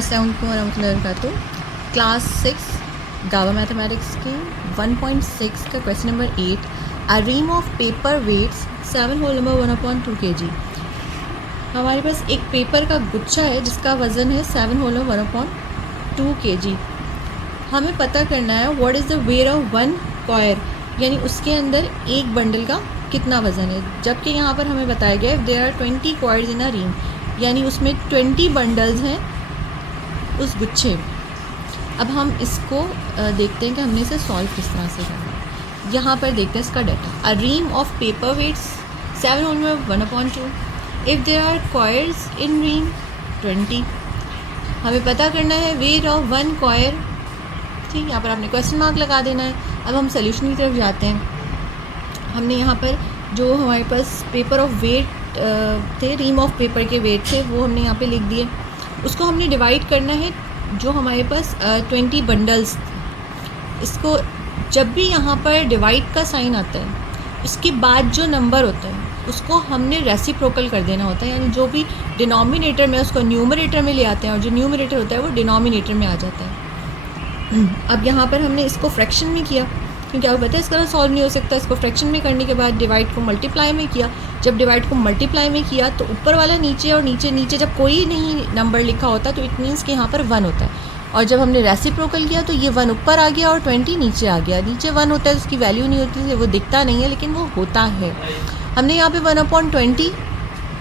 अस्सलामुअलैकुम वरहमतुल्लाहि वबरकातुहू। क्लास 6 गावा मैथमेटिक्स के 1.6 का question number 8। A ream of paper weights 7 whole number 1/2 kg। हमारे पास एक पेपर का गुच्छा है जिसका वज़न है 7 होल नंबर 1/2 kg। हमें पता करना है what is the weight of one coir, यानी उसके अंदर एक बंडल का कितना वज़न है। जबकि यहाँ पर हमें बताया गया है there are 20 quires in a ring, यानी उसमें 20 बंडल्स हैं उस गुच्छे में। अब हम इसको देखते हैं कि हमने इसे सॉल्व किस तरह से करना है। यहाँ पर देखते हैं इसका डाटा। A ring of paper weights 7 whole number 1/2। If there are quires in ring 20। हमें पता करना है वेट ऑफ वन कॉयर। ठीक, यहाँ पर आपने क्वेश्चन मार्क लगा देना है। अब हम सोल्यूशन की तरफ जाते हैं। हमने यहाँ पर जो हमारे पास पेपर ऑफ वेट थे, रीम ऑफ पेपर के वेट थे, वो हमने यहाँ पे लिख दिए। उसको हमने डिवाइड करना है जो हमारे पास 20 बंडल्स। इसको जब भी यहाँ पर डिवाइड का साइन आता है इसके बाद जो नंबर होता है उसको हमने रेसिप्रोकल कर देना होता है, यानी जो भी डिनोमिनेटर में उसको न्यूमरेटर में ले आते हैं और जो न्यूमरेटर होता है वो डिनोमिनेटर में आ जाता है। अब यहाँ पर हमने इसको फ्रैक्शन में किया क्योंकि आपको पता है इसका सॉल्व नहीं हो सकता। इसको फ्रैक्शन में करने के बाद डिवाइड को मल्टीप्लाई में किया। जब डिवाइड को मल्टीप्लाई में किया तो ऊपर वाला नीचे और नीचे नीचे जब कोई नहीं नंबर लिखा होता तो इट मीन्स कि यहाँ पर 1 होता है। और जब हमने रेसिप्रोकल किया तो ये 1 ऊपर आ गया और 20 नीचे आ गया। नीचे 1 होता है उसकी वैल्यू नहीं होती है, वो दिखता नहीं है, लेकिन वो होता है। हमने यहाँ पर 1/20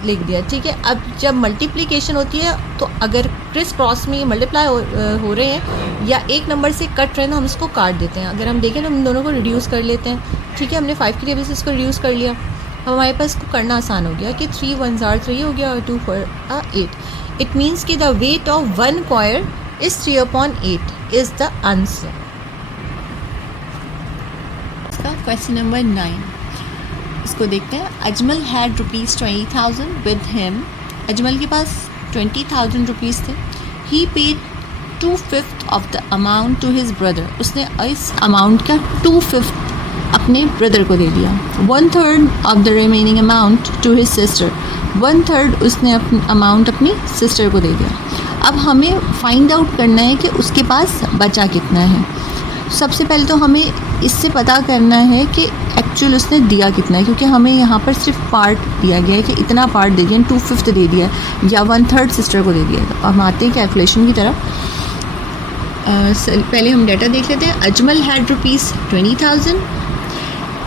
लिख दिया। ठीक है, अब जब मल्टीप्लिकेशन होती है तो अगर क्रिस क्रॉस में मल्टीप्लाई हो रहे हैं या एक नंबर से कट रहे हैं तो हम इसको काट देते हैं। अगर हम देखें तो हम दोनों को रिड्यूस कर लेते हैं। ठीक है, हमने 5 की टेबल से इसको रिड्यूस कर लिया। हमारे पास इसको करना आसान हो गया कि 3 1s are 3 हो गया और 2 4 8। इट मीन्स कि the weight of one quire is 3/8 is the answer. इसका क्वेश्चन नंबर 9 इसको देखते हैं। Ajmal had ₹20,000 with him. Ajmal के पास 20,000 रुपीज़ थे। He paid 2/5 of the amount to his brother. उसने इस अमाउंट का 2/5 अपने ब्रदर को दे दिया। 1/3 of the remaining amount to his sister. 1/3 उसने अमाउंट अपनी सिस्टर को दे दिया। अब हमें फाइंड आउट करना है कि उसके पास बचा कितना है। सबसे पहले तो हमें इससे पता करना है कि एक्चुअल उसने दिया कितना है, क्योंकि हमें यहाँ पर सिर्फ पार्ट दिया गया है कि इतना पार्ट दे दिया, 2/5 दे दिया या 1/3 सिस्टर को दे दिया। तो हम आते हैं कैलकुलेशन की तरफ। पहले हम डाटा देख लेते हैं। Ajmal had ₹20,000।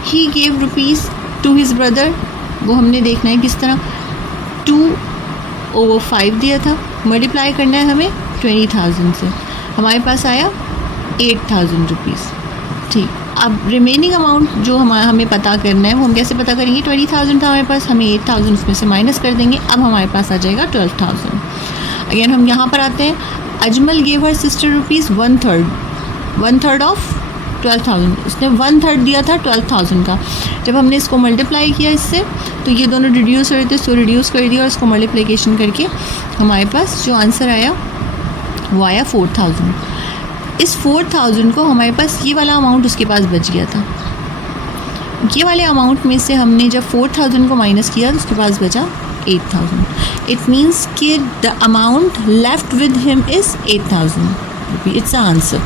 He gave rupees to his brother. वो हमने देखना है किस तरह। 2/5 दिया था, मल्टीप्लाई करना है हमें 20,000 से। हमारे पास आया 8,000 रुपीज़। ठीक, अब रिमेनिंग अमाउंट जो हमें पता करना है वो हम कैसे पता करेंगे। 20,000 था हमारे पास, हमें 8,000 उसमें से माइनस कर देंगे। अब हमारे पास आ जाएगा 12,000। अगेन हम यहाँ पर आते हैं। Ajmal gave her sister rupees 1/3 of 12,000। उसने 1/3 दिया था 12,000 का। जब हमने इसको मल्टीप्लाई किया इससे तो ये दोनों रिड्यूस हो रहे थे, सो रिड्यूस कर दिया और इसको मल्टीप्लिकेशन करके हमारे पास जो आंसर आया वो आया 4,000। इस 4,000 को हमारे पास ये वाला अमाउंट उसके पास बच गया था। ये वाले अमाउंट में से हमने जब 4,000 को माइनस किया तो उसके पास बचा 8,000। इट मीन्स कि the amount left with him is 8,000 rupees. It's the answer.